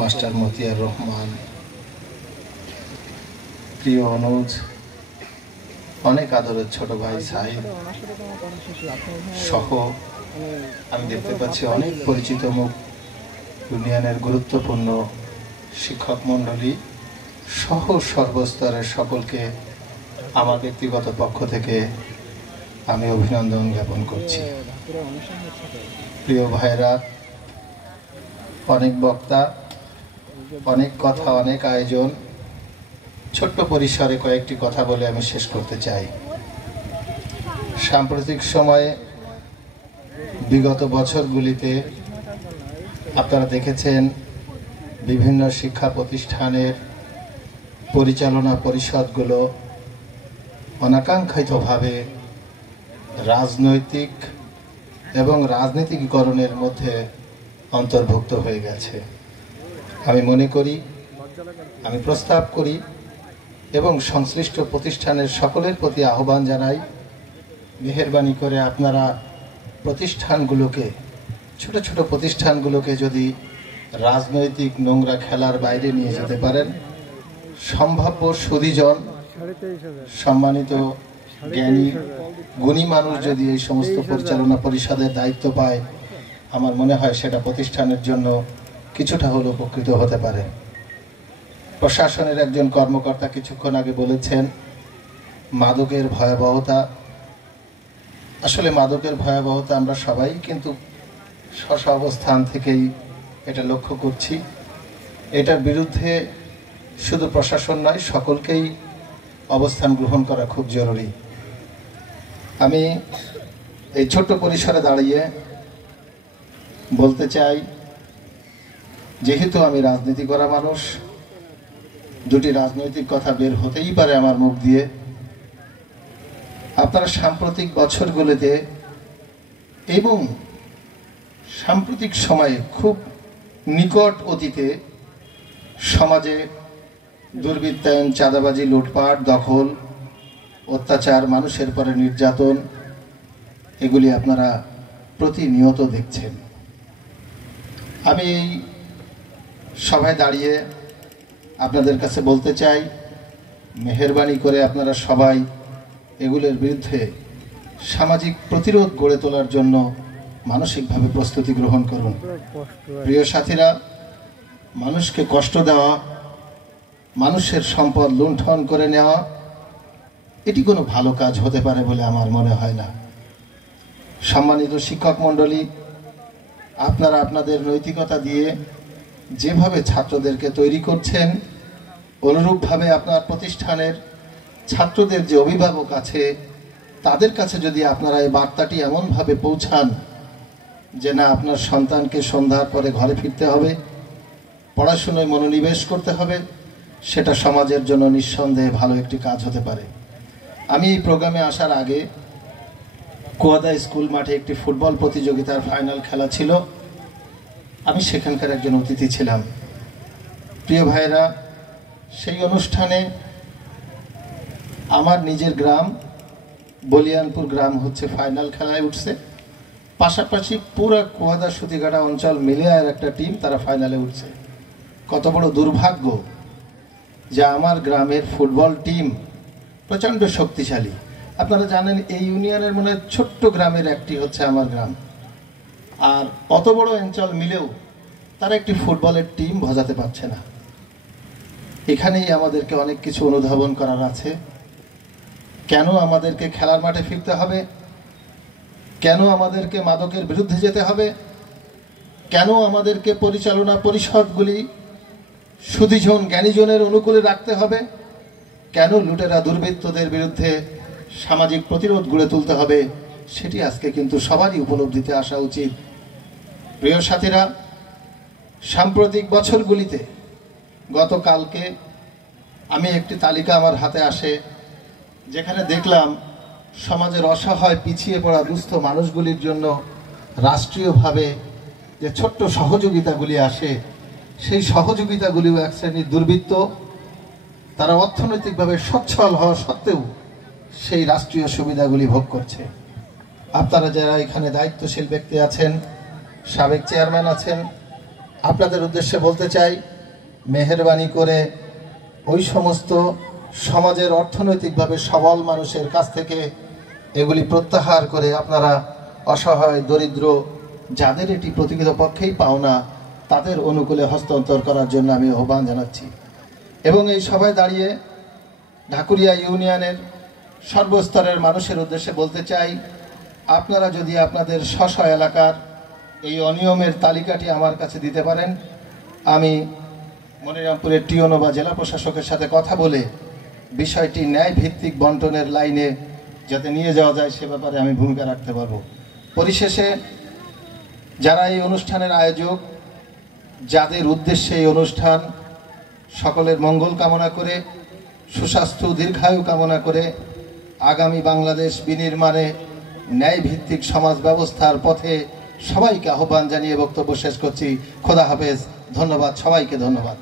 Master Motiar Rahman, প্রিয় অনুজ, অনেক আদরের ছোট ভাই সাহেব সহ আমি দেখতে পাচ্ছি অনেক পরিচিত মুখ, ইউনিয়নের গুরুত্বপূর্ণ শিক্ষক মণ্ডলী সহ সর্বস্তরের সকলকে আমার ব্যক্তিগত পক্ষ থেকে আমি অভিনন্দন জ্ঞাপন করছি। প্রিয় ভাইরা, অনেক বক্তা, অনেক কথা, অনেক আয়োজন, ছোট্ট পরিসরে কয়েকটি কথা বলে আমি শেষ করতে চাই। সাম্প্রতিক সময়ে বিগত বছরগুলিতে আপনারা দেখেছেন বিভিন্ন শিক্ষা প্রতিষ্ঠানের পরিচালনা পরিষদগুলো অনাকাঙ্ক্ষিতভাবে রাজনৈতিক এবং রাজনীতিকরণের মধ্যে অন্তর্ভুক্ত হয়ে গেছে। আমি মনে করি, আমি প্রস্তাব করি এবং সংশ্লিষ্ট প্রতিষ্ঠানের সকলের প্রতি আহ্বান জানাই, মেহেরবানি করে আপনারা প্রতিষ্ঠানগুলোকে, ছোট ছোট প্রতিষ্ঠানগুলোকে যদি রাজনৈতিক নোংরা খেলার বাইরে নিয়ে যেতে পারেন, সম্ভাব্য সুধীজন, সম্মানিত জ্ঞানী গুণী মানুষ যদি এই সমস্ত পরিচালনা পরিষদের দায়িত্ব পায়, আমার মনে হয় সেটা প্রতিষ্ঠানের জন্য কিছুটা হলেও উপকৃত হতে পারে। প্রশাসনের একজন কর্মকর্তা কিছুক্ষণ আগে বলেছেন মাদকের ভয়াবহতা। আসলে মাদকের ভয়াবহতা আমরা সবাই কিন্তু স্ব অবস্থান থেকেই এটা লক্ষ্য করছি। এটার বিরুদ্ধে শুধু প্রশাসন নয়, সকলকেই অবস্থান গ্রহণ করা খুব জরুরি। আমি এই ছোট্ট পরিসরে দাঁড়িয়ে বলতে চাই, যেহেতু আমি রাজনীতি করা মানুষ, দুটি রাজনৈতিক কথা বের হতেই পারে আমার মুখ দিয়ে। আপনারা সাম্প্রতিক বছরগুলোতে এবং সাম্প্রতিক সময়ে খুব নিকট অতীতে সমাজে দুর্বৃত্তায়ন, চাঁদাবাজি, লুটপাট, দখল, অত্যাচার, মানুষের পরে নির্যাতন, এগুলি আপনারা প্রতিনিয়ত দেখছেন। আমি এই সভায় দাঁড়িয়ে আপনাদের কাছে বলতে চাই, মেহেরবানি করে আপনারা সবাই এগুলোর বিরুদ্ধে সামাজিক প্রতিরোধ গড়ে তোলার জন্য মানসিকভাবে প্রস্তুতি গ্রহণ করুন। প্রিয় সাথীরা, মানুষকে কষ্ট দেওয়া, মানুষের সম্পদ লুণ্ঠন করে নেওয়া, এটি কোনো ভালো কাজ হতে পারে বলে আমার মনে হয় না। সম্মানিত শিক্ষক মণ্ডলী, আপনারা আপনাদের নৈতিকতা দিয়ে যেভাবে ছাত্রদেরকে তৈরি করছেন, অনুরূপভাবে আপনার প্রতিষ্ঠানের ছাত্রদের যে অভিভাবক আছে, তাদের কাছে যদি আপনারা এই বার্তাটি এমনভাবে পৌঁছান যে না, আপনার সন্তানকে সন্ধ্যার পরে ঘরে ফিরতে হবে, পড়াশোনায় মনোনিবেশ করতে হবে, সেটা সমাজের জন্য নিঃসন্দেহে ভালো একটি কাজ হতে পারে। আমি এই প্রোগ্রামে আসার আগে কুয়াদা স্কুল মাঠে একটি ফুটবল প্রতিযোগিতার ফাইনাল খেলা ছিল, আমি সেখানকার একজন অতিথি ছিলাম। প্রিয় ভাইরা, সেই অনুষ্ঠানে আমার নিজের গ্রাম বলিয়ানপুর গ্রাম হচ্ছে ফাইনাল খেলায় উঠছে, পাশাপাশি পুরো কুয়াদা সুতিগাড়া অঞ্চল মিলে আর একটা টিম তারা ফাইনালে উঠছে। কত বড় দুর্ভাগ্য যে আমার গ্রামের ফুটবল টিম প্রচণ্ড শক্তিশালী। আপনারা জানেন এই ইউনিয়নের মনে ছোট্ট গ্রামের একটি হচ্ছে আমার গ্রাম, আর অত বড় অঞ্চল মিলেও তারা একটি ফুটবলের টিম ভজাতে পারছে না। এখানেই আমাদেরকে অনেক কিছু অনুধাবন করার আছে। কেন আমাদেরকে খেলার মাঠে ফিরতে হবে? কেন আমাদেরকে মাদকের বিরুদ্ধে যেতে হবে? কেন আমাদেরকে পরিচালনা পরিষদগুলি সুধীজন, জ্ঞানীজনের অনুকূলে রাখতে হবে? কেন লুটেরা দুর্বৃত্তদের বিরুদ্ধে সামাজিক প্রতিরোধ গড়ে তুলতে হবে? সেটি আজকে কিন্তু সবারই উপলব্ধিতে আসা উচিত। প্রিয় সাথীরা, সাম্প্রতিক বছরগুলিতে, গতকালকে আমি একটি তালিকা আমার হাতে আসে, যেখানে দেখলাম সমাজের অসহায়, পিছিয়ে পড়া, দুস্থ মানুষগুলির জন্য রাষ্ট্রীয়ভাবে যে ছোট্ট সহযোগিতাগুলি আসে, সেই সহযোগিতাগুলিও এক শ্রেণীর দুর্বৃত্ত, তারা অর্থনৈতিকভাবে সচ্ছল হওয়া সত্ত্বেও সেই রাষ্ট্রীয় সুবিধাগুলি ভোগ করছে। আপনারা যারা এখানে দায়িত্বশীল ব্যক্তি আছেন, সাবেক চেয়ারম্যান আছেন, আপনাদের উদ্দেশ্যে বলতে চাই, মেহেরবানি করে ওই সমস্ত সমাজের অর্থনৈতিকভাবে সবল মানুষের কাছ থেকে এগুলি প্রত্যাহার করে আপনারা অসহায় দরিদ্র যাদের এটি প্রকৃতপক্ষেই পাওনা তাদের অনুকূলে হস্তান্তর করার জন্য আমি আহ্বান জানাচ্ছি। এবং এই সভায় দাঁড়িয়ে ঢাকুরিয়া ইউনিয়নের সর্বস্তরের মানুষের উদ্দেশ্যে বলতে চাই, আপনারা যদি আপনাদের স্ব এলাকার এই অনিয়মের তালিকাটি আমার কাছে দিতে পারেন, আমি মনিরামপুরের টিওনো বা জেলা প্রশাসকের সাথে কথা বলে বিষয়টি ন্যায় ভিত্তিক বন্টনের লাইনে যাতে নিয়ে যাওয়া যায় সে ব্যাপারে আমি ভূমিকা রাখতে পারব। পরিশেষে যারা এই অনুষ্ঠানের আয়োজক, যাদের উদ্দেশ্যে এই অনুষ্ঠান, সকলের মঙ্গল কামনা করে, সুস্বাস্থ্য দীর্ঘায়ু কামনা করে আগামী বাংলাদেশ বিনির্মাণে ন্যায় ভিত্তিক সমাজ ব্যবস্থার পথে সবাইকে আহ্বান জানিয়ে বক্তব্য শেষ করছি। খোদা হাফেজ। ধন্যবাদ, সবাইকে ধন্যবাদ।